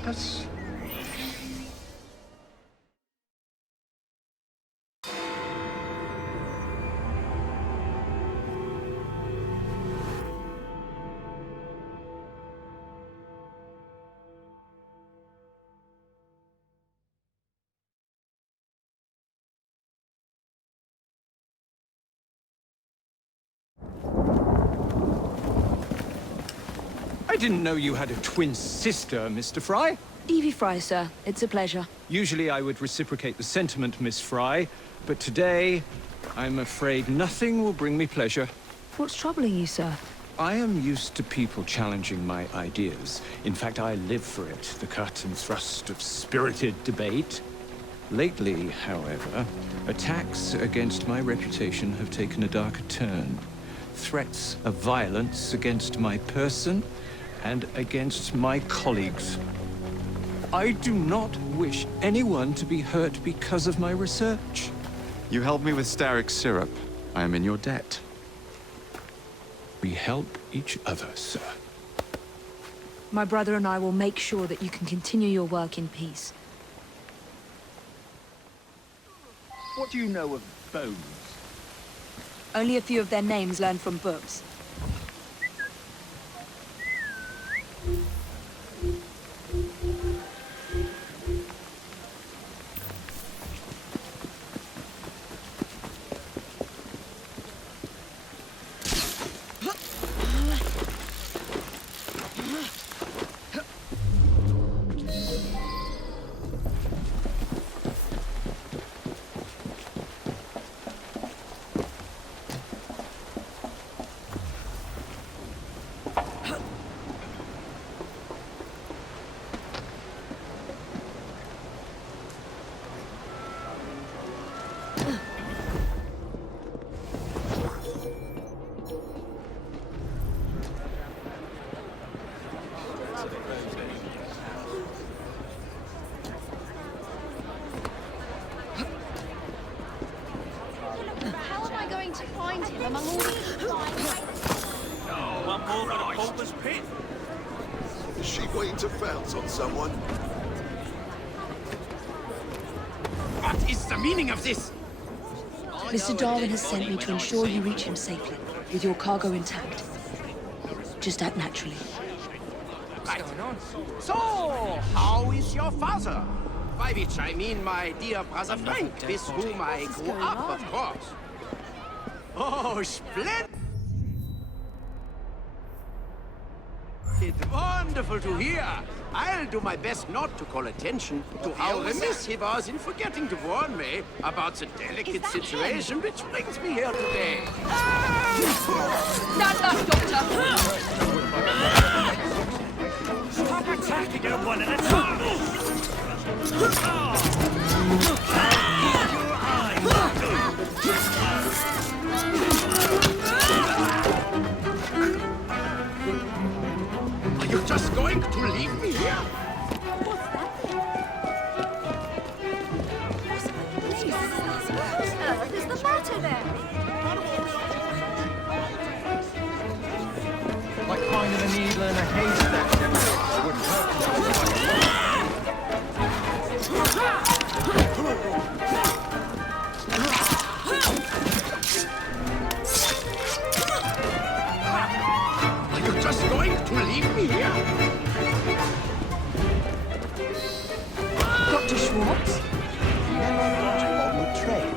purpose? I didn't know you had a twin sister, Mr. Frye. Evie Frye, sir. It's a pleasure. Usually I would reciprocate the sentiment, Miss Frye, but today, I'm afraid nothing will bring me pleasure. What's troubling you, sir? I am used to people challenging my ideas. In fact, I live for it, the cut and thrust of spirited debate. Lately, however, attacks against my reputation have taken a darker turn. Threats of violence against my person and against my colleagues. I do not wish anyone to be hurt because of my research. You helped me with Starrick syrup. I am in your debt. We help each other, sir. My brother and I will make sure that you can continue your work in peace. What do you know of bones? Only a few of their names learned from books. How am I going to find him among all these flying One more for the Paul's pit. Is she waiting to pounce on someone? What is the meaning of this? Mr. Darwin has sent me to ensure you reach him safely, with your cargo intact. Just act naturally. Right. So, how is your father? By which I mean my dear brother Frank, with whom I grew up, of course. Oh, splendid! It's wonderful to hear. I'll do my best not to call attention to how remiss he was in forgetting to warn me about the delicate situation which brings me here today. Stand back, Doctor! Stop attacking her one at a time! Are you just going to leave me here? What is the matter there? Like finding a needle in a haystack. Wouldn't Are you just going to leave me here? Dr. Schwartz? on the trail.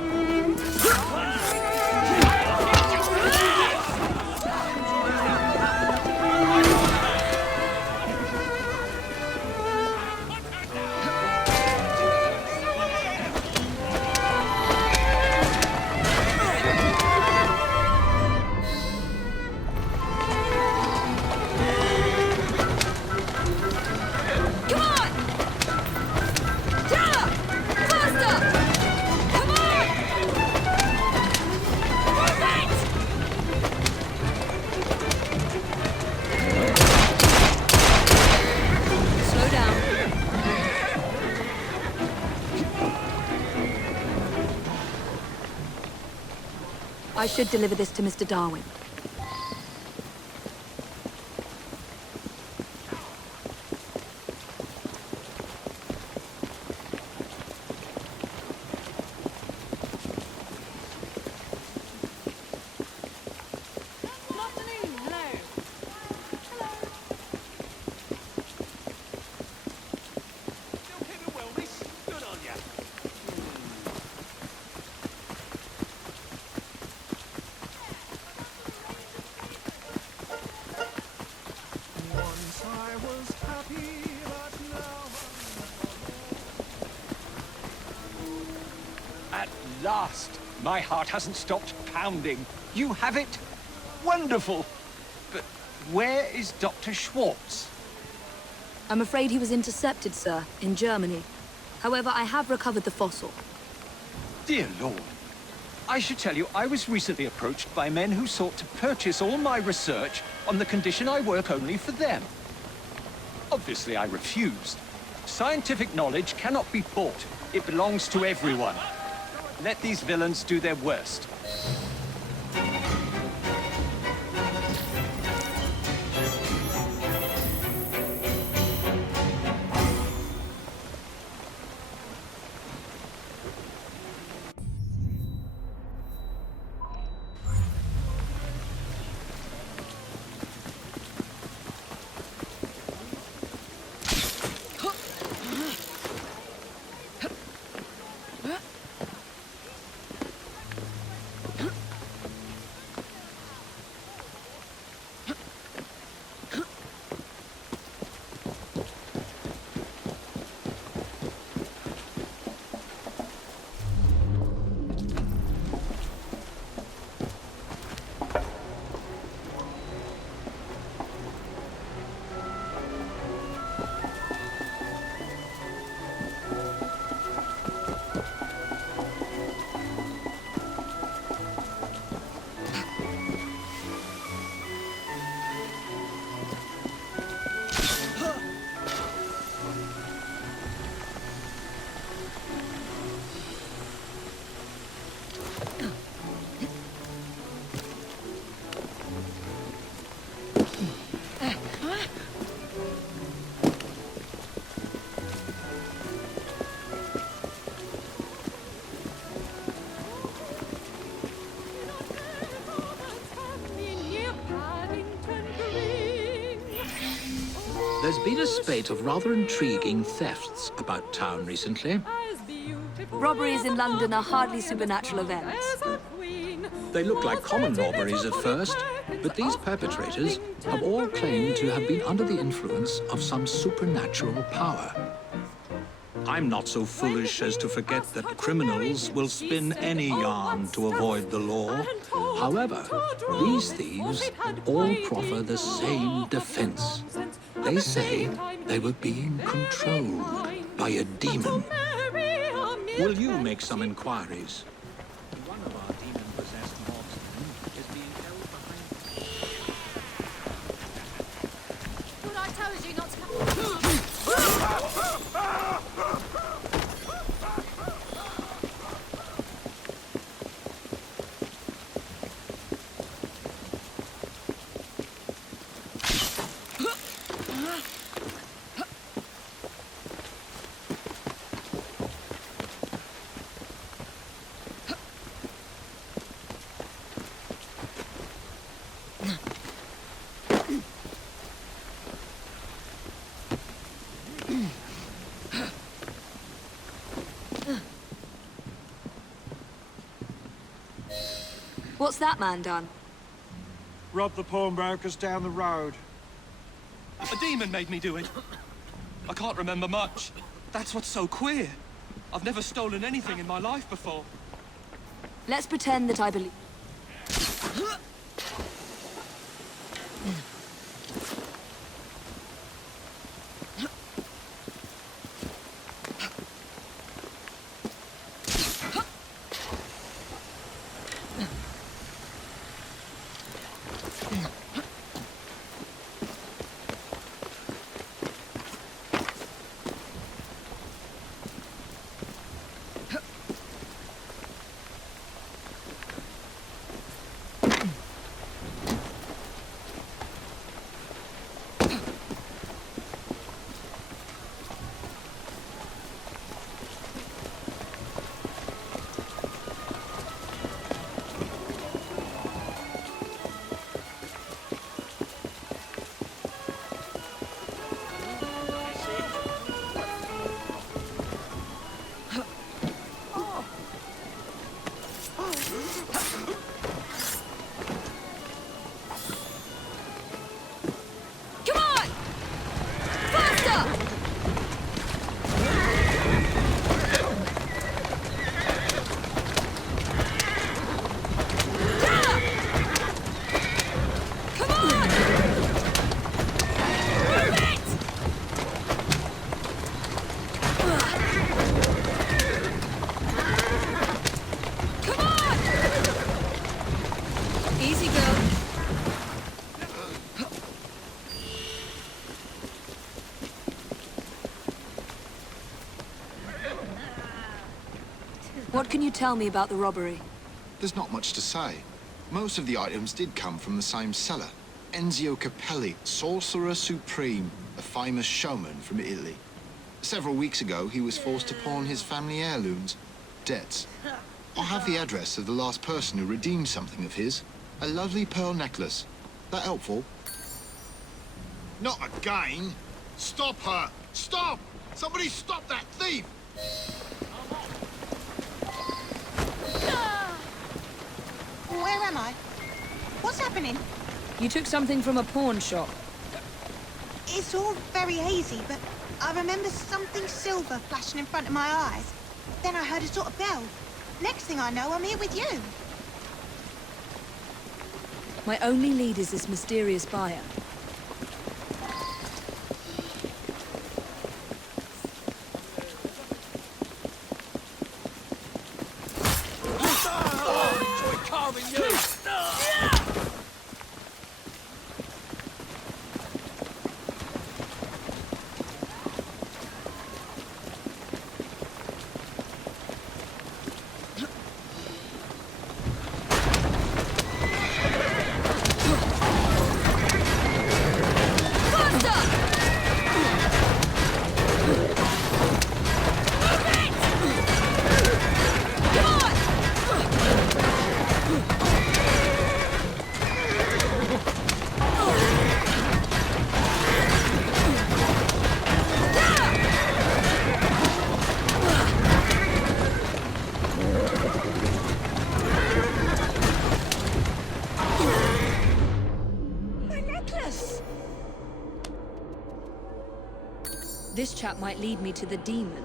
I should deliver this to Mr. Darwin. At last! My heart hasn't stopped pounding. You have it? Wonderful! But where is Dr. Schwartz? I'm afraid he was intercepted, sir, in Germany. However, I have recovered the fossil. Dear Lord. I should tell you, I was recently approached by men who sought to purchase all my research on the condition I work only for them. Obviously, I refused. Scientific knowledge cannot be bought. It belongs to everyone. Let these villains do their worst. There's been a spate of rather intriguing thefts about town recently. Robberies in London are hardly supernatural events. They look like common robberies at first, but these perpetrators have all claimed to have been under the influence of some supernatural power. I'm not so foolish as to forget that criminals will spin any yarn to avoid the law. However, these thieves all proffer the same defense. They say they were being controlled by a demon. Will you make some inquiries? One of our demon-possessed mobsmen is being held behind... But I told you not to come. What's that man done? Robbed the pawnbrokers down the road. A demon made me do it. I can't remember much. That's what's so queer. I've never stolen anything in my life before. Let's pretend that I believe. What can you tell me about the robbery? There's not much to say. Most of the items did come from the same seller. Enzio Capelli, Sorcerer Supreme, a famous showman from Italy. Several weeks ago, he was forced to pawn his family heirlooms. Debts. I have the address of the last person who redeemed something of his. A lovely pearl necklace. That helpful? Not again! Stop her! Stop! Somebody stop that thief! Where am I? What's happening? You took something from a pawn shop. It's all very hazy, but I remember something silver flashing in front of my eyes. Then I heard a sort of bell. Next thing I know, I'm here with you. My only lead is this mysterious buyer. This chap might lead me to the demon.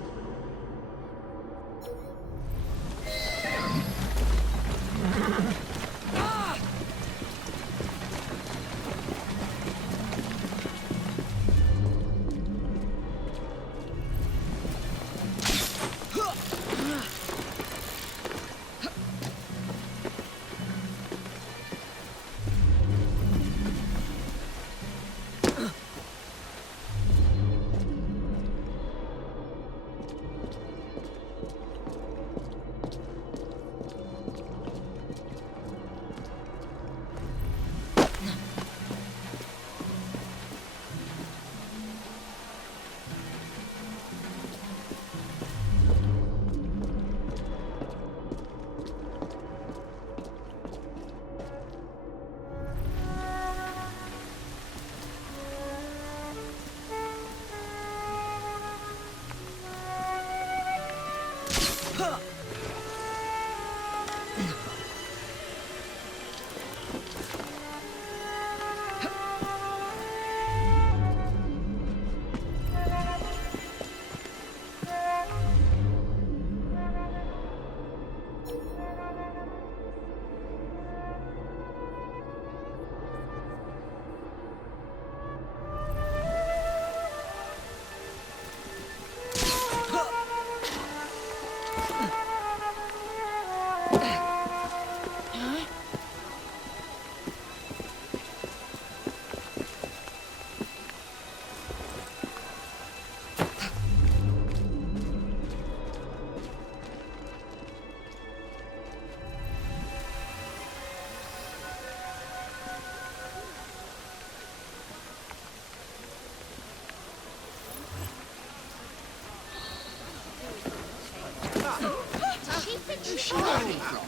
Where's she coming from?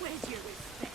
Where's your respect?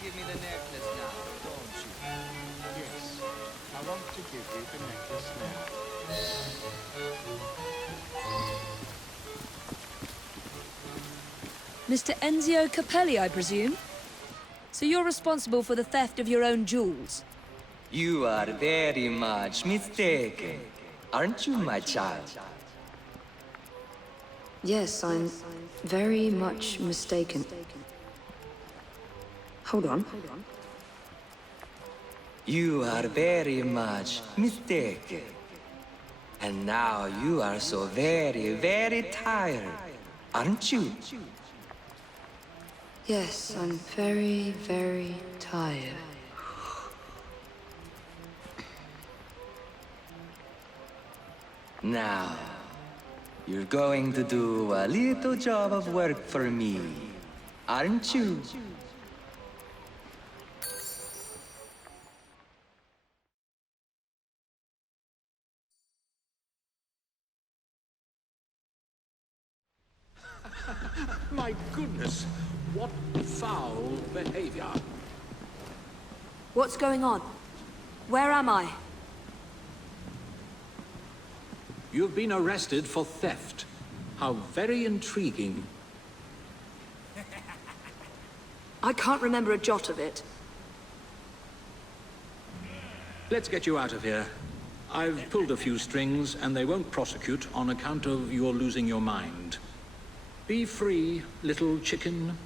Give me the necklace now, don't you? Yes, I want to give you the necklace now. Mr. Enzio Capelli, I presume? So you're responsible for the theft of your own jewels? You are very much mistaken, aren't you, my child? Yes, I'm very much mistaken. Hold on. You are very much mistaken. And now you are so very, very tired, aren't you? Yes, I'm very, very tired. Now, you're going to do a little job of work for me, aren't you? My goodness, what foul behavior. What's going on? Where am I? You've been arrested for theft. How very intriguing. I can't remember a jot of it. Let's get you out of here. I've pulled a few strings, and they won't prosecute on account of your losing your mind. Be free, little chicken.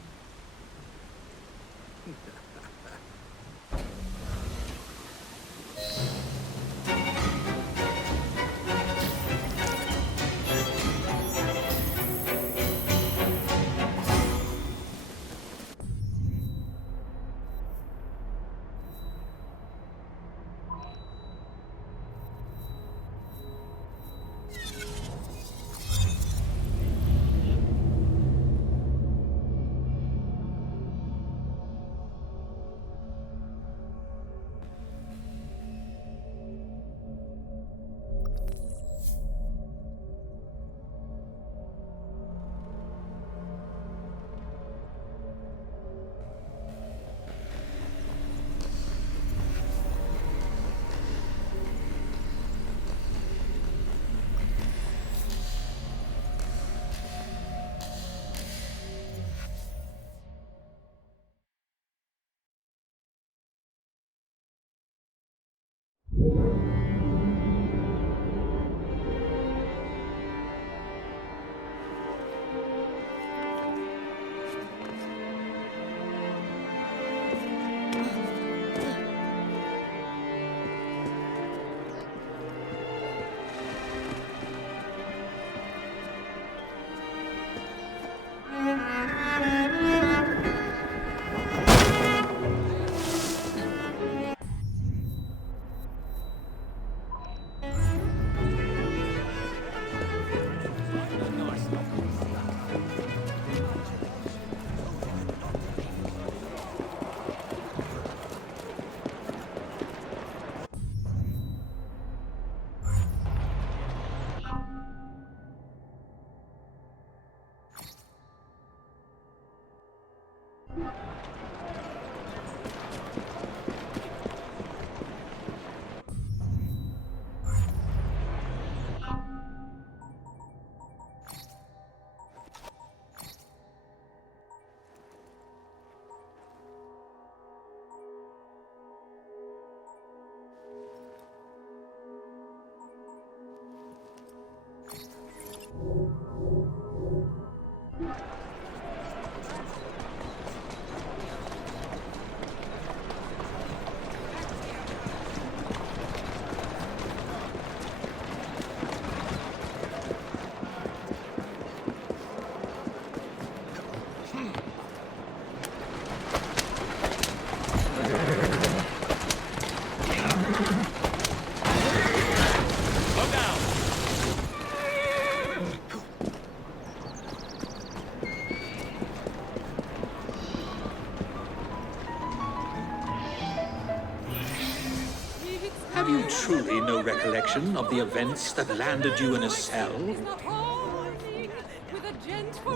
Have you truly no recollection of the events that landed you in a cell?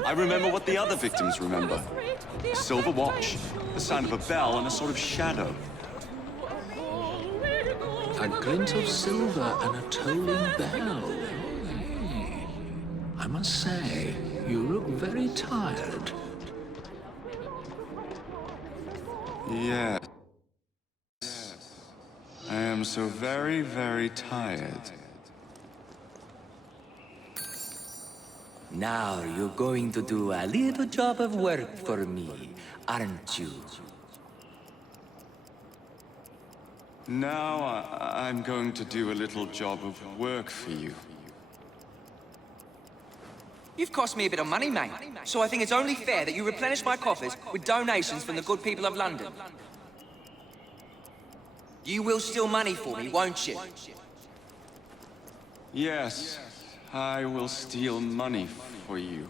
I remember what the other victims remember. A silver watch, the sound of a bell, and a sort of shadow. A glint of silver and a tolling bell. I must say, you look very tired. Yes. I am so very, very tired. Now you're going to do a little job of work for me, aren't you? Now I'm going to do a little job of work for you. You've cost me a bit of money, mate. So I think it's only fair that you replenish my coffers with donations from the good people of London. You will steal money for me, won't you? Yes, I will steal money for you.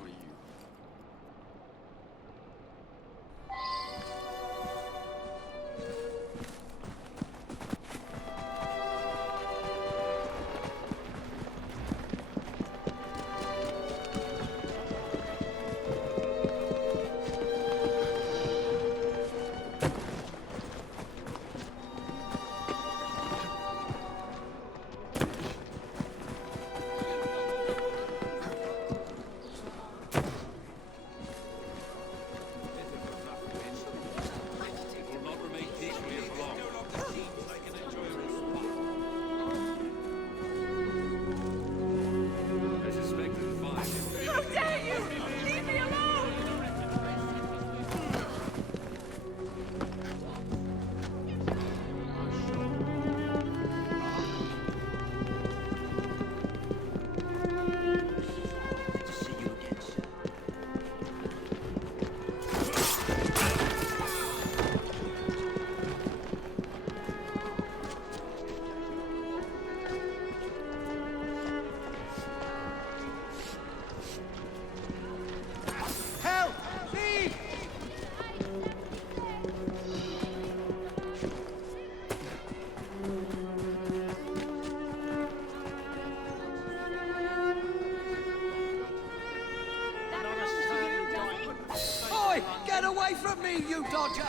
Get away from me, you dodger!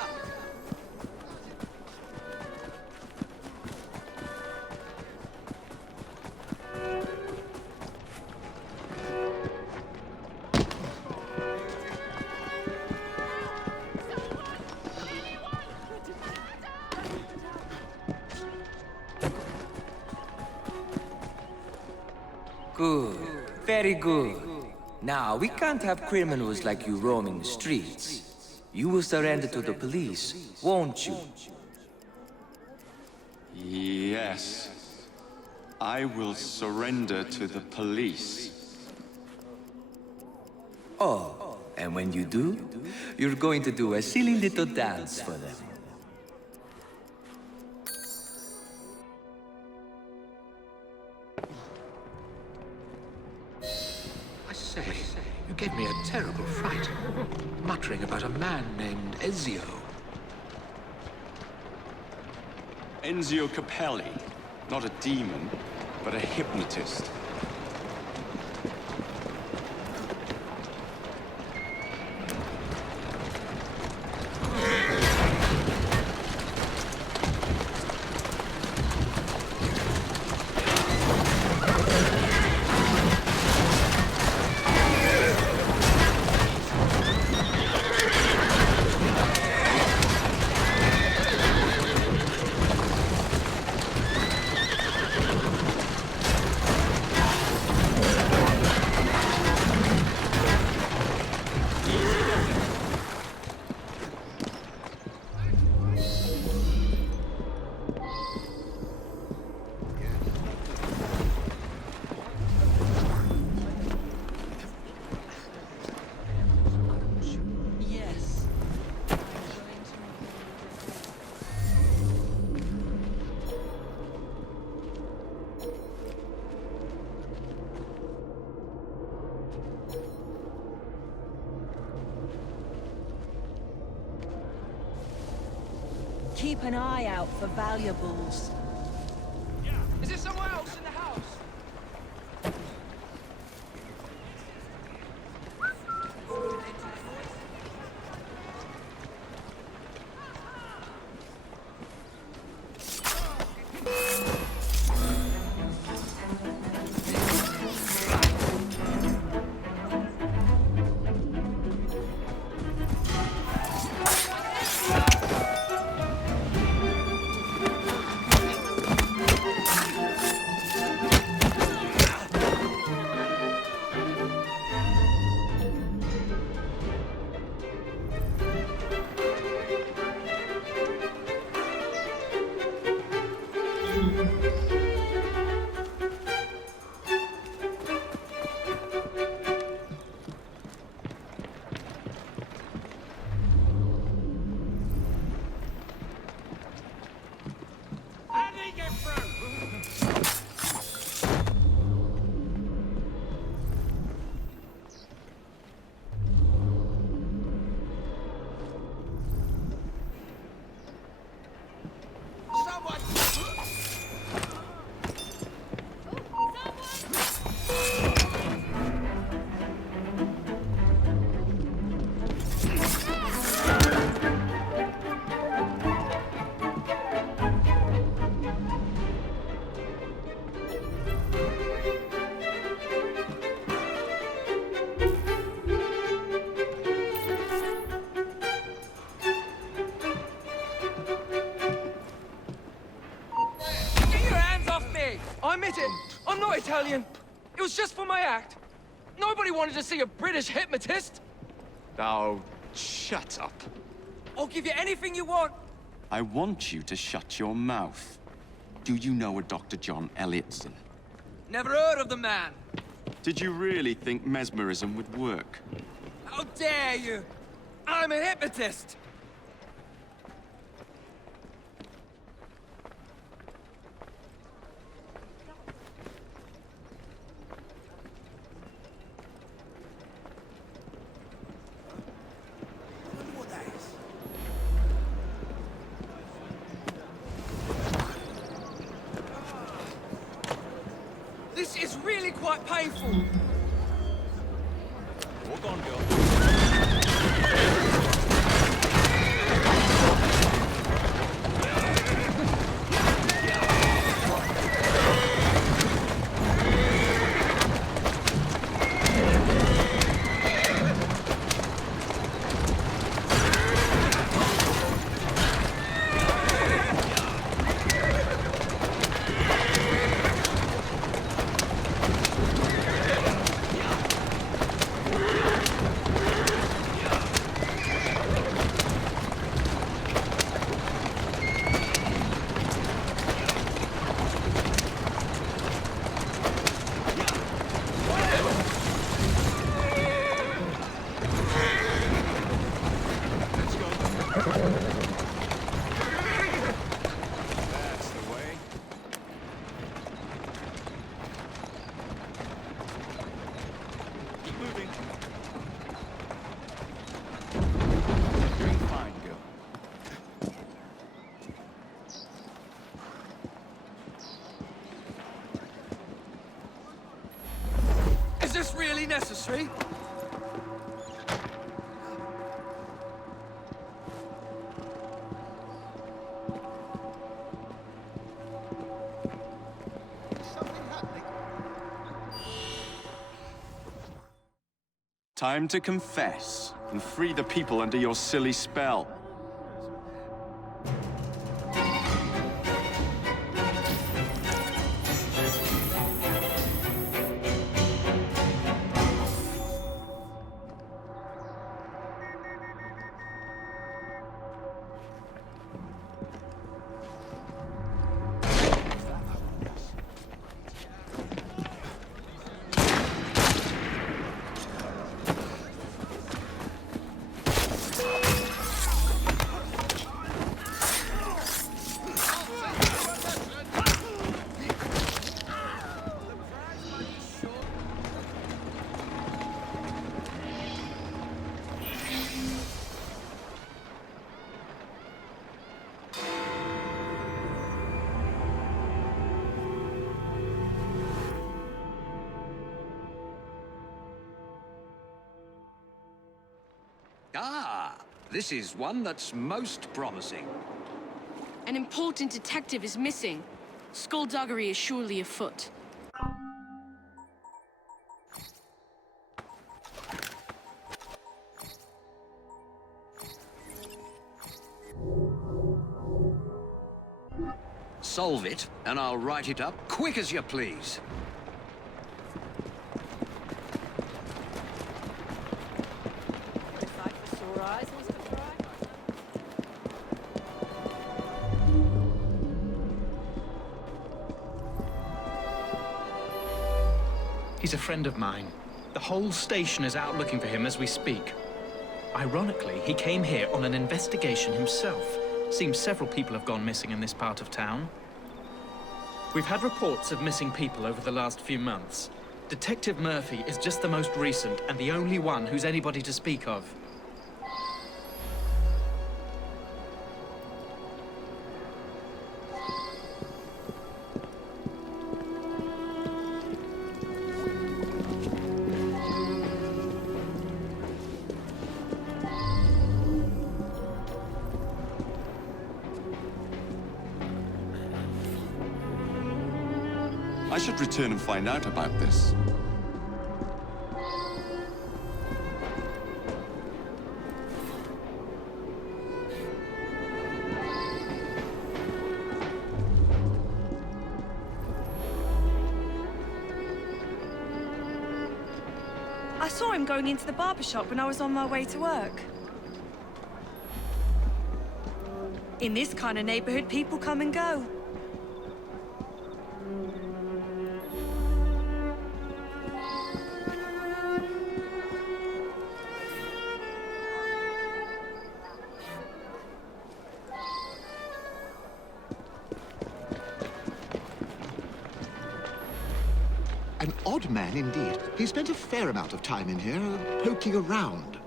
Good. Very good. Now, we can't have criminals like you roaming the streets. You will surrender to the police, won't you? Yes. I will surrender to the police. Oh, and when you do, you're going to do a silly little dance for them. I say, you gave me a terrible fright. Muttering about a man named Ezio. Enzio Capelli. Not a demon, but a hypnotist. Keep an eye out for valuables. Is there someone else in the house? admit it. I'm not Italian. It was just for my act. Nobody wanted to see a British hypnotist. Oh, shut up. I'll give you anything you want. I want you to shut your mouth. Do you know a Dr. John Elliotson? Never heard of the man. Did you really think mesmerism would work? How dare you? I'm a hypnotist. This is really quite painful. Walk on, girl. Is this really necessary? Time to confess and free the people under your silly spell. Ah, this is one that's most promising. An important detective is missing. Skullduggery is surely afoot. Solve it, and I'll write it up quick as you please. He's a friend of mine. The whole station is out looking for him as we speak. Ironically, he came here on an investigation himself. Seems several people have gone missing in this part of town. We've had reports of missing people over the last few months. Detective Murphy is just the most recent and the only one who's anybody to speak of. I should return and find out about this. I saw him going into the barber shop when I was on my way to work. In this kind of neighborhood, people come and go. An odd man indeed. He spent a fair amount of time in here, poking around.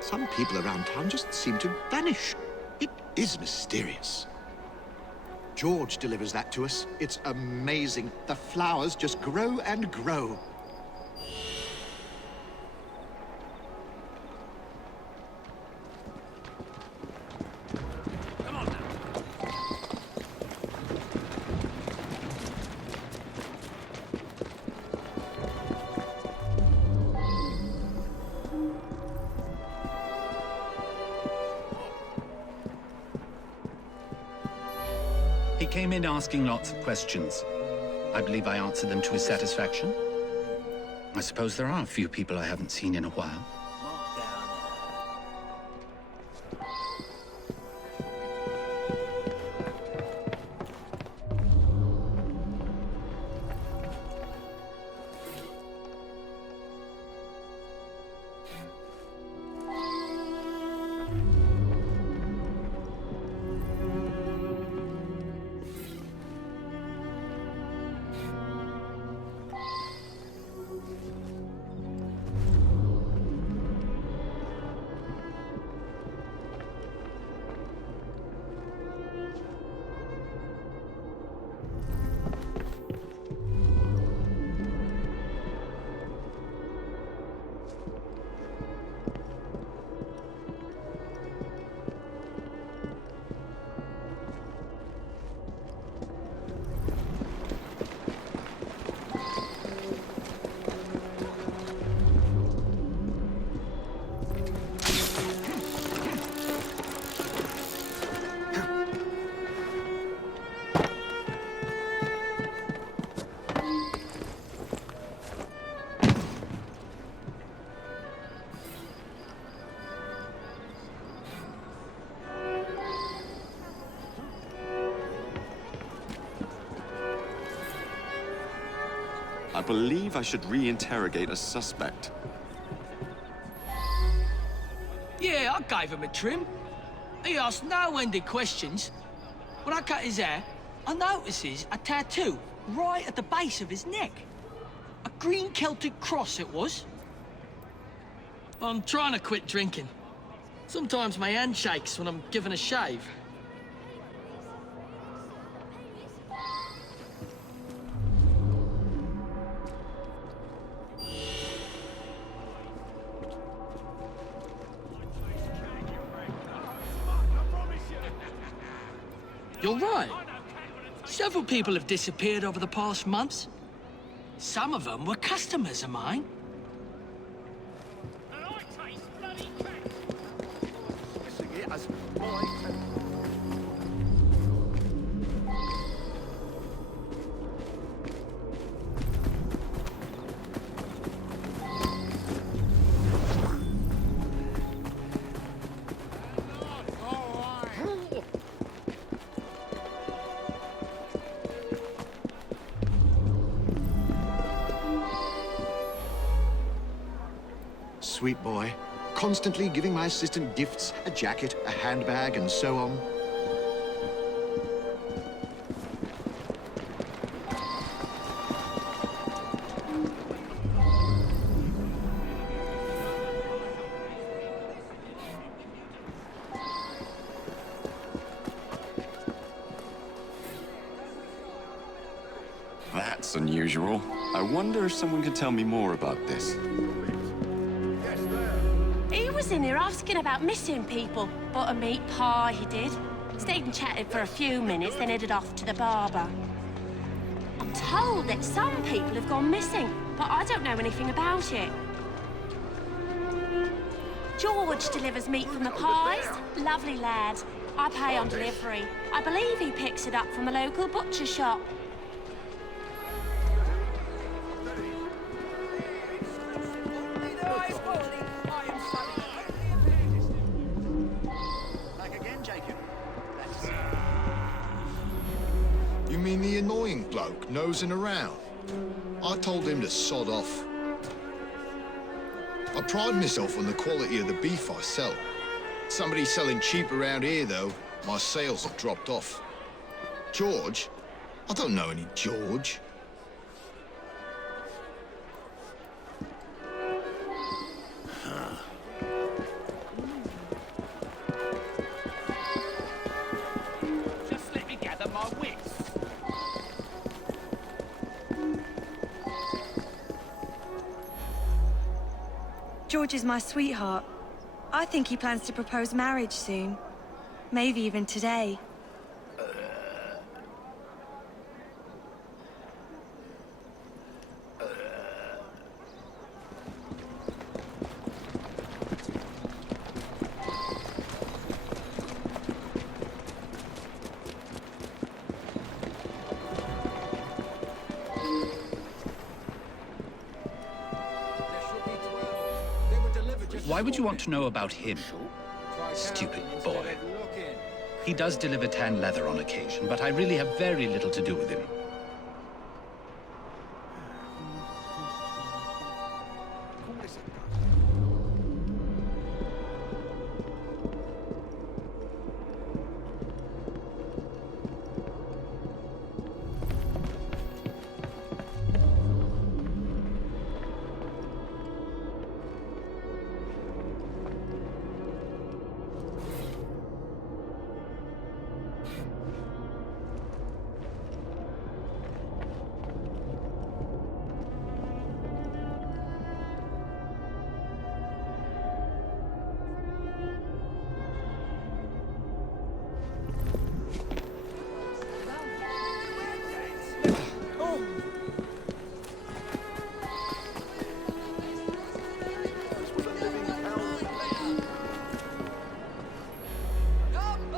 Some people around town just seem to vanish. It is mysterious. George delivers that to us. It's amazing. The flowers just grow and grow. He came in asking lots of questions. I believe I answered them to his satisfaction. I suppose there are a few people I haven't seen in a while. I believe I should re-interrogate a suspect. Yeah, I gave him a trim. He asked no-ended questions. When I cut his hair, I notices a tattoo right at the base of his neck. A green Celtic cross it was. I'm trying to quit drinking. Sometimes my hand shakes when I'm given a shave. You're right. Several people have disappeared over the past months. Some of them were customers of mine. Sweet boy. Constantly giving my assistant gifts, a jacket, a handbag, and so on. That's unusual. I wonder if someone could tell me more about this. He was in here asking about missing people. Bought a meat pie, he did. Stayed and chatted for a few minutes, then headed off to the barber. I'm told that some people have gone missing, but I don't know anything about it. George delivers meat from the pies. Lovely lad. I pay on delivery. I believe he picks it up from a local butcher shop. You mean the annoying bloke nosing around? I told him to sod off. I pride myself on the quality of the beef I sell. Somebody selling cheap around here, though, my sales have dropped off. George? I don't know any George. Just let me gather my wits. George is my sweetheart. I think he plans to propose marriage soon. Maybe even today. Why would you want to know about him? Stupid boy. He does deliver tan leather on occasion, but I really have very little to do with him.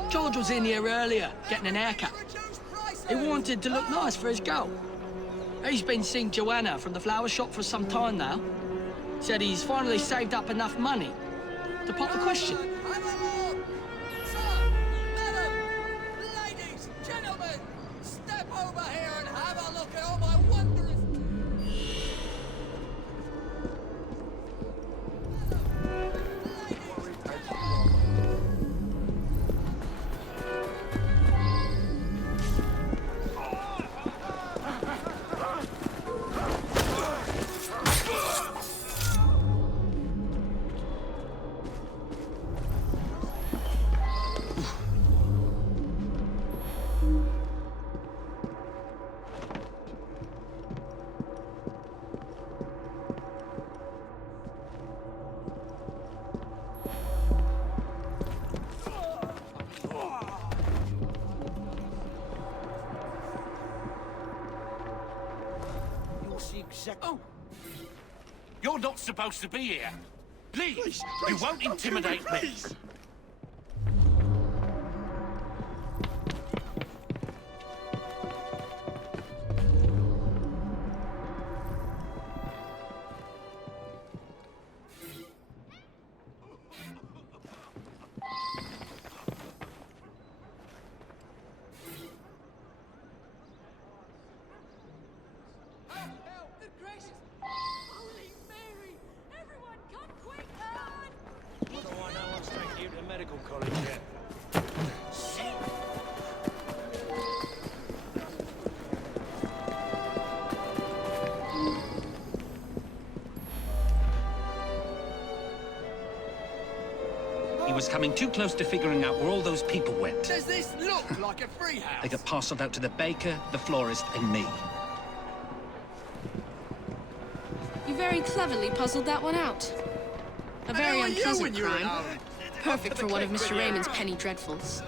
George was in here earlier, getting an haircut. He wanted to look nice for his girl. He's been seeing Joanna from the flower shop for some time now. Said he's finally saved up enough money to pop the question. Ladies, gentlemen, step over here and have a look at all my wondrous... Oh! You're not supposed to be here. Please, you won't intimidate me. He was coming too close to figuring out where all those people went. Does this look like a free house? They got parceled out to the baker, the florist, and me. You very cleverly puzzled that one out. A very unpleasant crime. Perfect for one of Mr. Raymond's penny dreadfuls.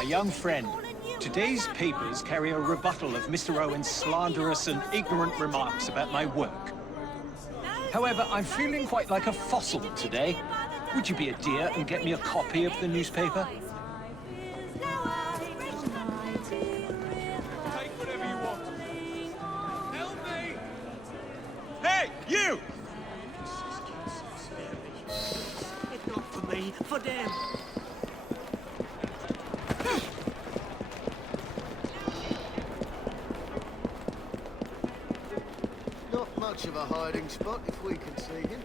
my young friend. Today's papers carry a rebuttal of Mr. Owen's slanderous and ignorant remarks about my work. However, I'm feeling quite like a fossil today. Would you be a dear and get me a copy of the newspaper? Take whatever you want. Help me! Hey, you! It's not for me, for them. Not much of a hiding spot if we can see him.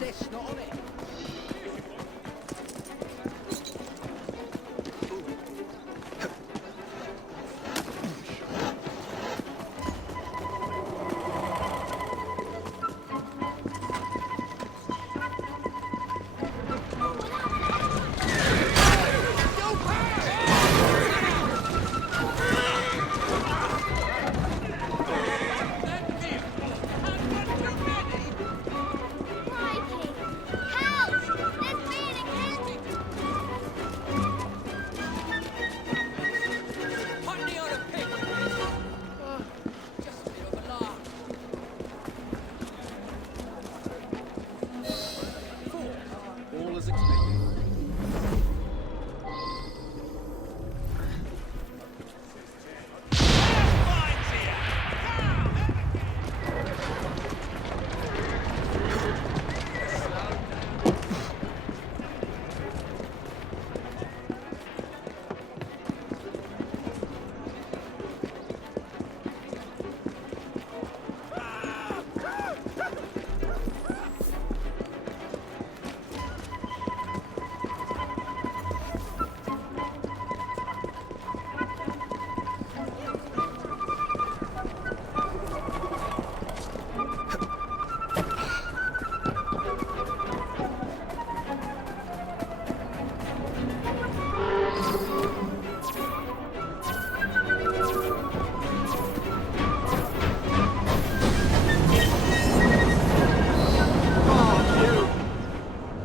That's not on it.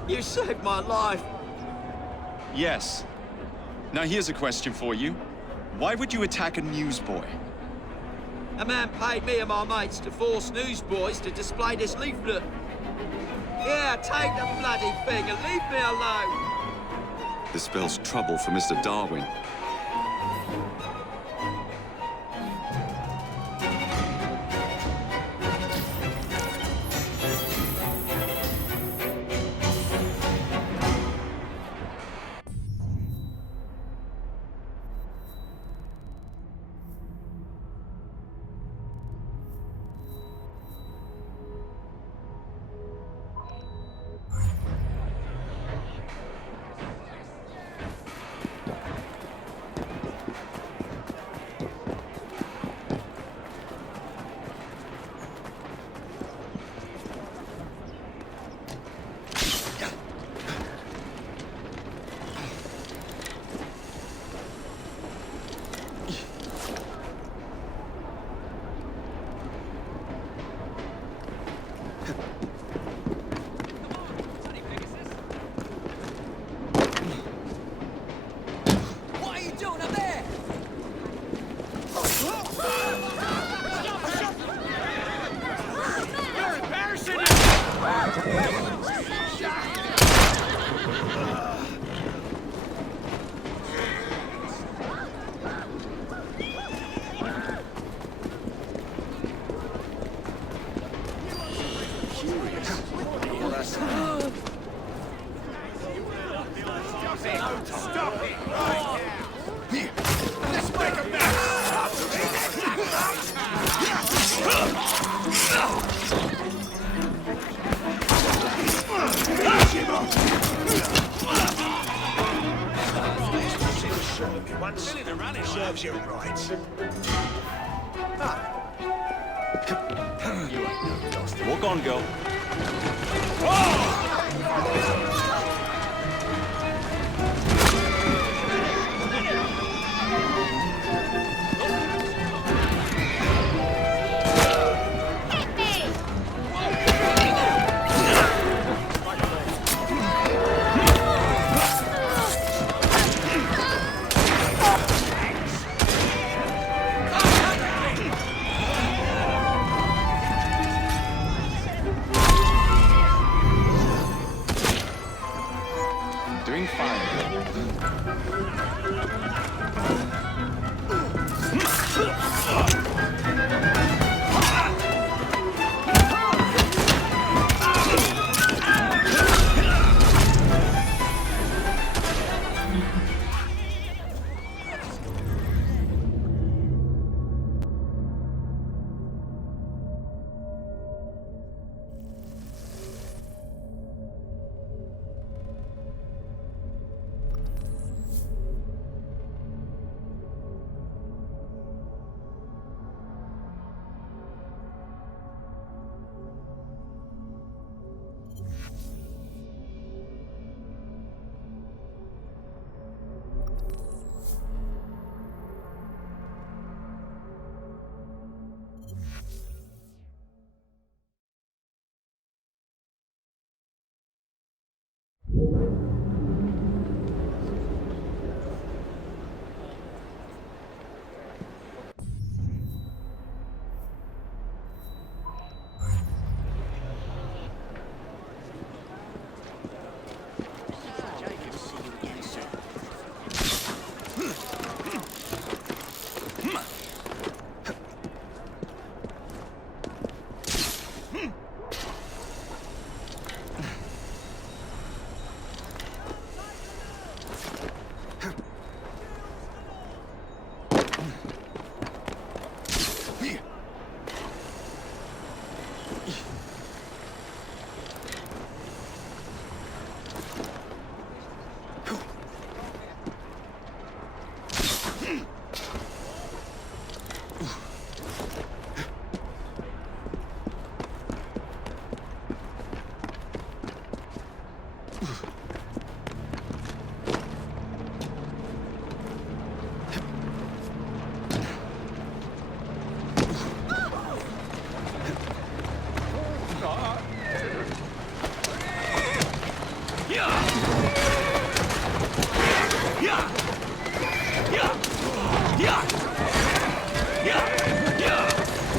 You saved my life. Yes. Now here's a question for you. Why would you attack a newsboy? A man paid me and my mates to force newsboys to display this leaflet. Yeah, take the bloody thing and leave me alone. This spells trouble for Mr. Darwin. Serves you right. Walk on, girl.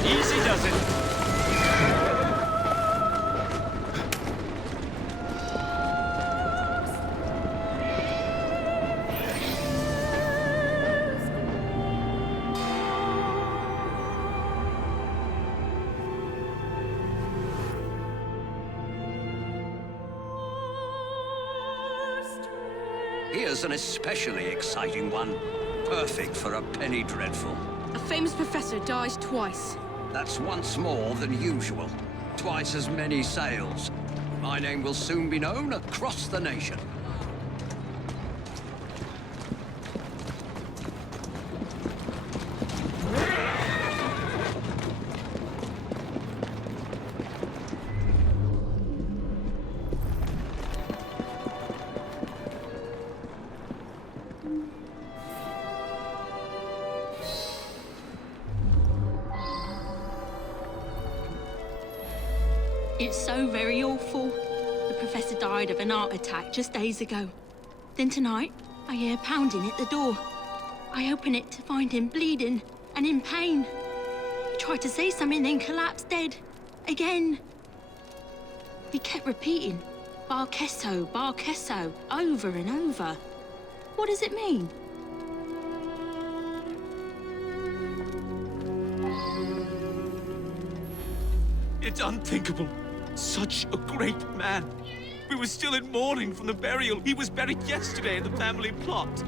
Easy does it. Here's an especially exciting one. Perfect for a penny dreadful. A famous professor dies twice. That's once more than usual. Twice as many sales. My name will soon be known across the nation. It's so very awful. The professor died of an heart attack just days ago. Then tonight, I hear pounding at the door. I open it to find him bleeding and in pain. He tried to say something, then collapsed dead. Again. He kept repeating, bar queso, over and over. What does it mean? It's unthinkable. Such a great man. We were still in mourning from the burial. He was buried yesterday in the family plot.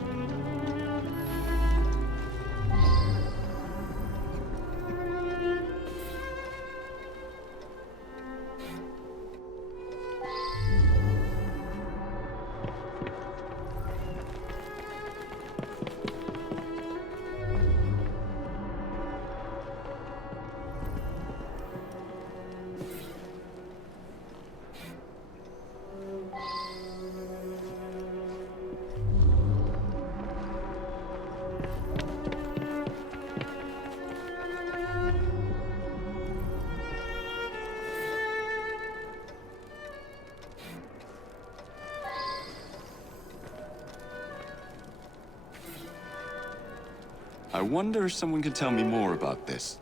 I wonder if someone can tell me more about this.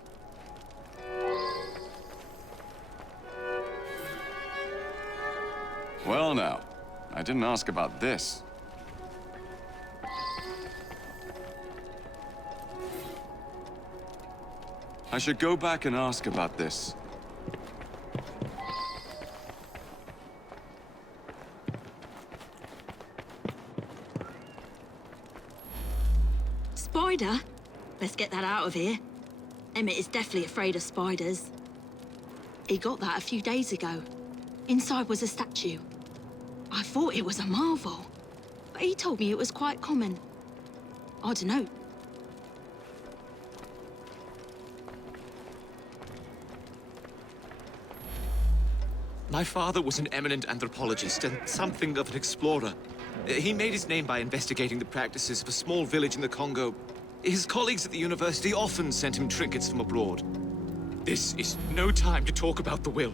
Well now, I didn't ask about this. I should go back and ask about this. Spider? Let's get that out of here. Emmett is definitely afraid of spiders. He got that a few days ago. Inside was a statue. I thought it was a marvel, but he told me it was quite common. I don't know. My father was an eminent anthropologist and something of an explorer. He made his name by investigating the practices of a small village in the Congo. His colleagues at the university often sent him trinkets from abroad. This is no time to talk about the will.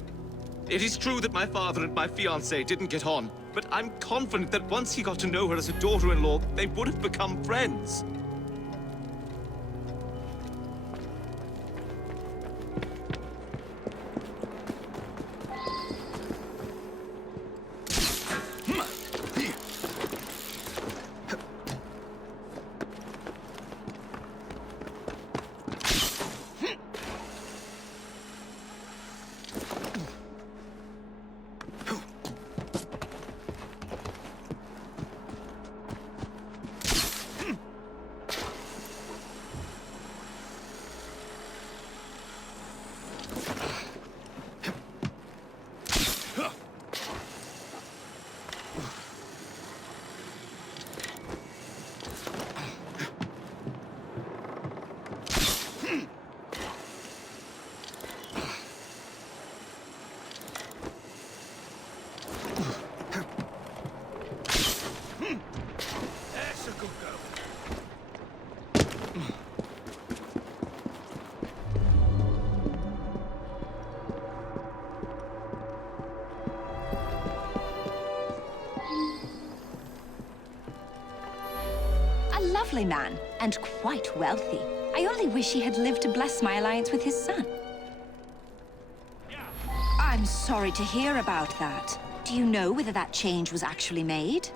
It is true that my father and my fiancée didn't get on, but I'm confident that once he got to know her as a daughter-in-law, they would have become friends. Lovely man, and quite wealthy. I only wish he had lived to bless my alliance with his son. I'm sorry to hear about that. Do you know whether that change was actually made?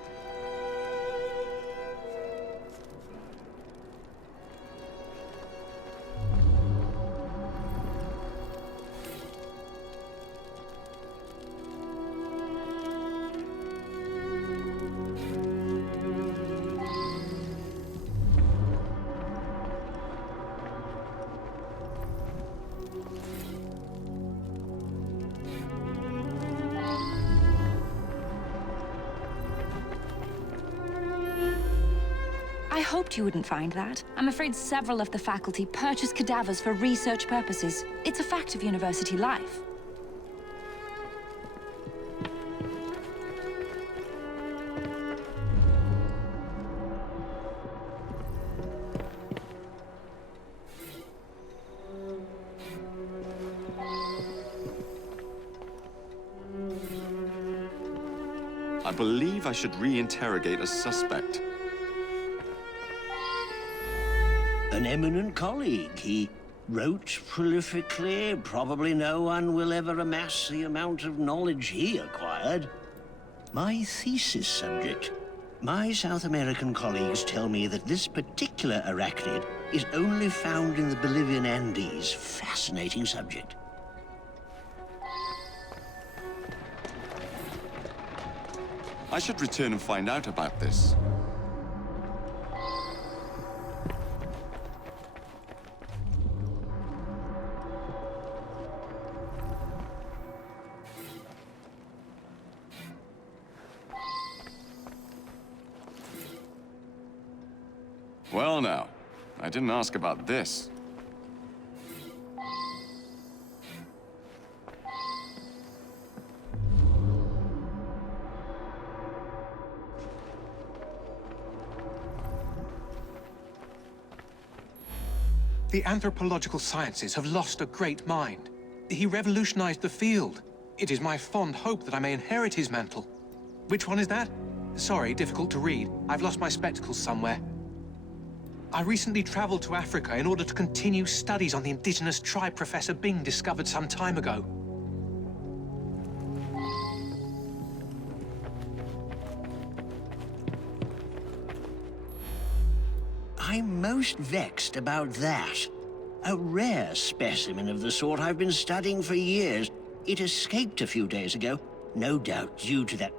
I hoped you wouldn't find that. I'm afraid several of the faculty purchase cadavers for research purposes. It's a fact of university life. I believe I should re-interrogate a suspect. An eminent colleague. He wrote prolifically. Probably no one will ever amass the amount of knowledge he acquired. My thesis subject. My South American colleagues tell me that this particular arachnid is only found in the Bolivian Andes. Fascinating subject. I should return and find out about this. Well now, I didn't ask about this. The anthropological sciences have lost a great mind. He revolutionized the field. It is my fond hope that I may inherit his mantle. Which one is that? Sorry, difficult to read. I've lost my spectacles somewhere. I recently traveled to Africa in order to continue studies on the indigenous tribe Professor Bing discovered some time ago. I'm most vexed about that. A rare specimen of the sort I've been studying for years. It escaped a few days ago, no doubt due to that...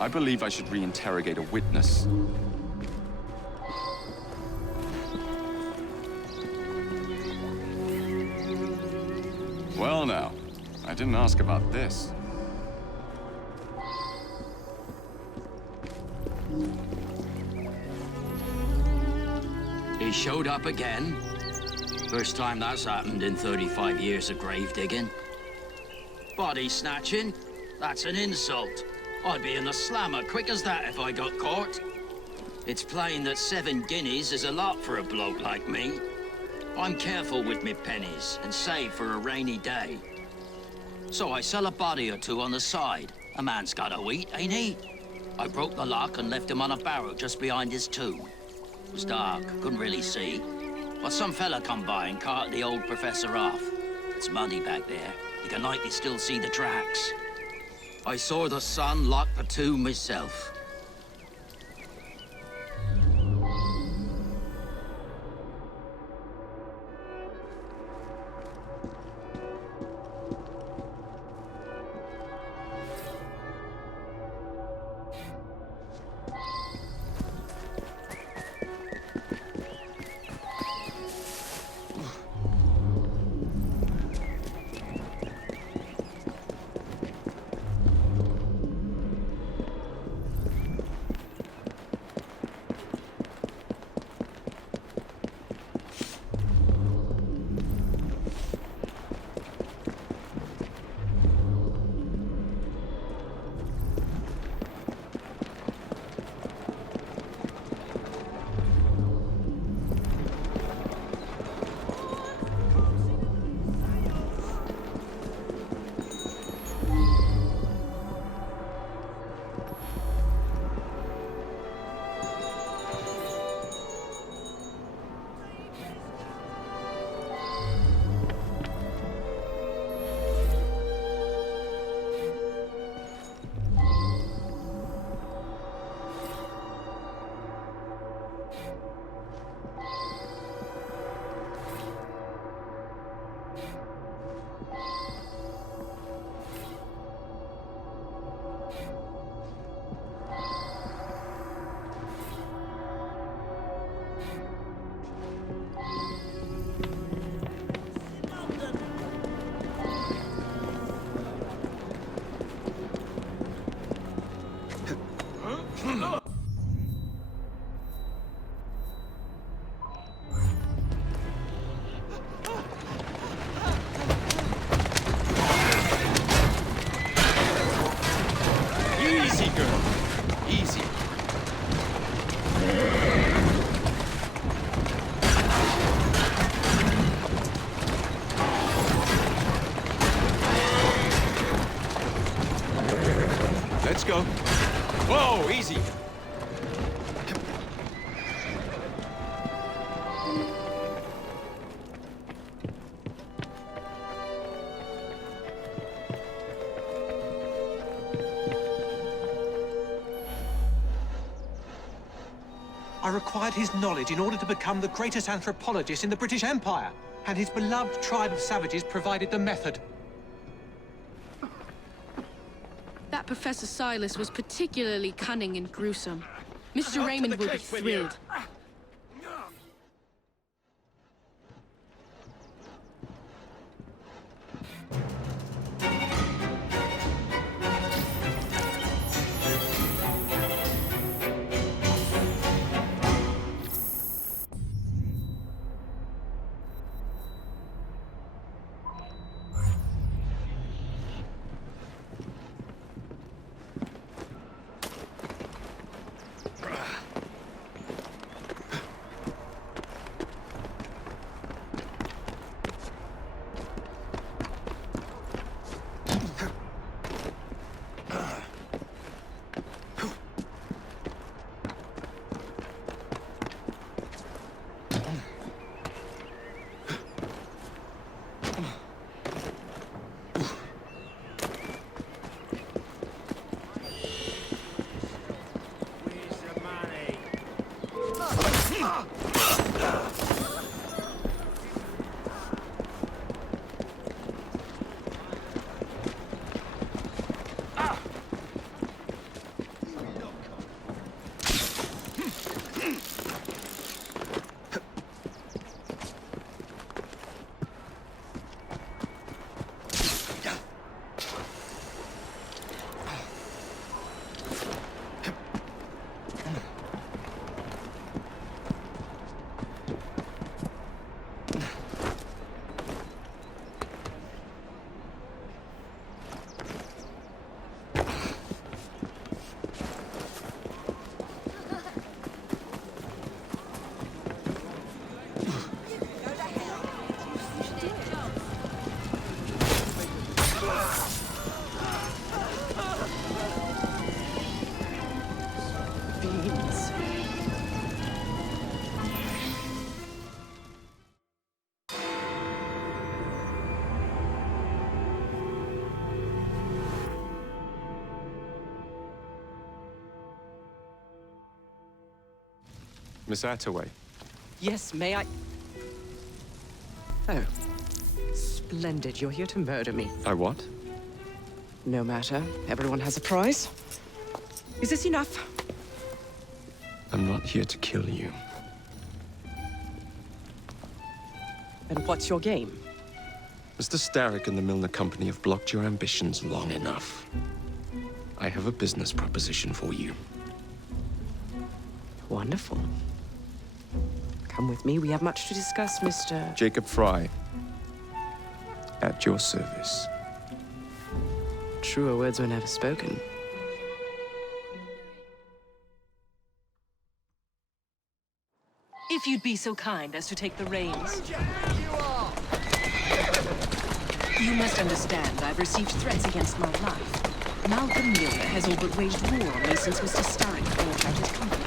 I believe I should reinterrogate a witness. Well now, I didn't ask about this. He showed up again. First time that's happened in 35 years of grave digging. Body snatching? That's an insult. I'd be in the slammer quick as that if I got caught. It's plain that 7 guineas is a lot for a bloke like me. I'm careful with me pennies and save for a rainy day. So I sell a body or two on the side. A man's got to eat, ain't he? I broke the lock and left him on a barrow just behind his tomb. It was dark, couldn't really see. But some fella come by and carted the old professor off. It's muddy back there. You can likely still see the tracks. I saw the son lock the tomb myself. Let's go. Whoa, easy. I required his knowledge in order to become the greatest anthropologist in the British Empire, and his beloved tribe of savages provided the method. That Professor Silas was particularly cunning and gruesome. Mr. Raymond will be thrilled. Miss Attaway. Yes, may I? Oh. Splendid. You're here to murder me. I what? No matter. Everyone has a price. Is this enough? I'm not here to kill you. And what's your game? Mr. Starrick and the Milner Company have blocked your ambitions long enough. I have a business proposition for you. Wonderful. Come with me. We have much to discuss, Mr. Jacob Frye. At your service. Truer words were never spoken. If you'd be so kind as to take the reins. You must understand, I've received threats against my life. Malcolm Milner has all but waged war on me since Mr. Starrick bought out his company.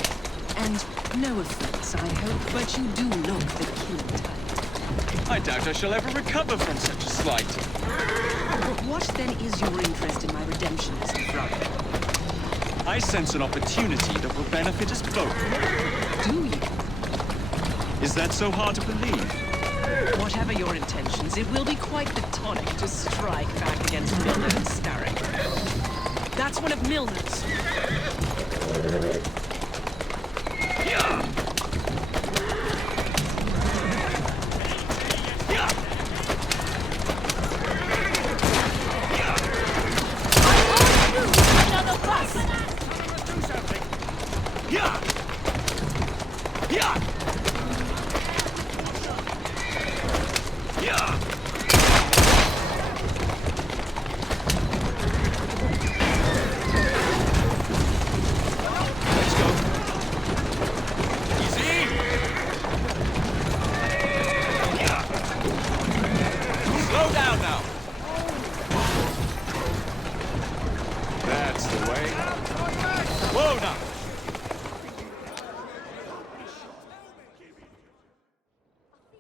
And no offense, I hope, but you do look the killing type. I doubt I shall ever recover from such a slight. What then is your interest in my redemption, Mr. Frye? I sense an opportunity that will benefit us both. Do you? Is that so hard to believe? Whatever your intentions, it will be quite the tonic to strike back against Milner and Starrick. That's one of Milner's.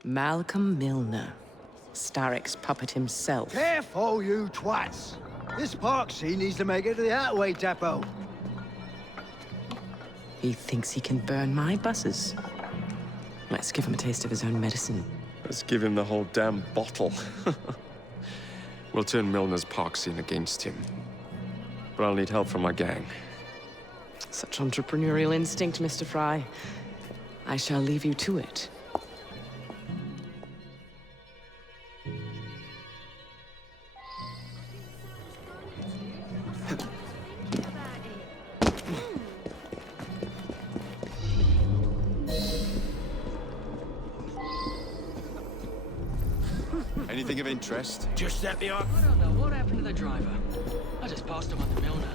Malcolm Milner, Starrick's puppet himself. Careful, you twats! This park scene needs to make it to the Attaway depot. He thinks he can burn my buses. Let's give him a taste of his own medicine. Let's give him the whole damn bottle. We'll turn Milner's park scene against him. But I'll need help from my gang. Such entrepreneurial instinct, Mr. Frye. I shall leave you to it. Anything of interest? Just that the arc. I don't know what happened to the driver. I just passed him on the Milner.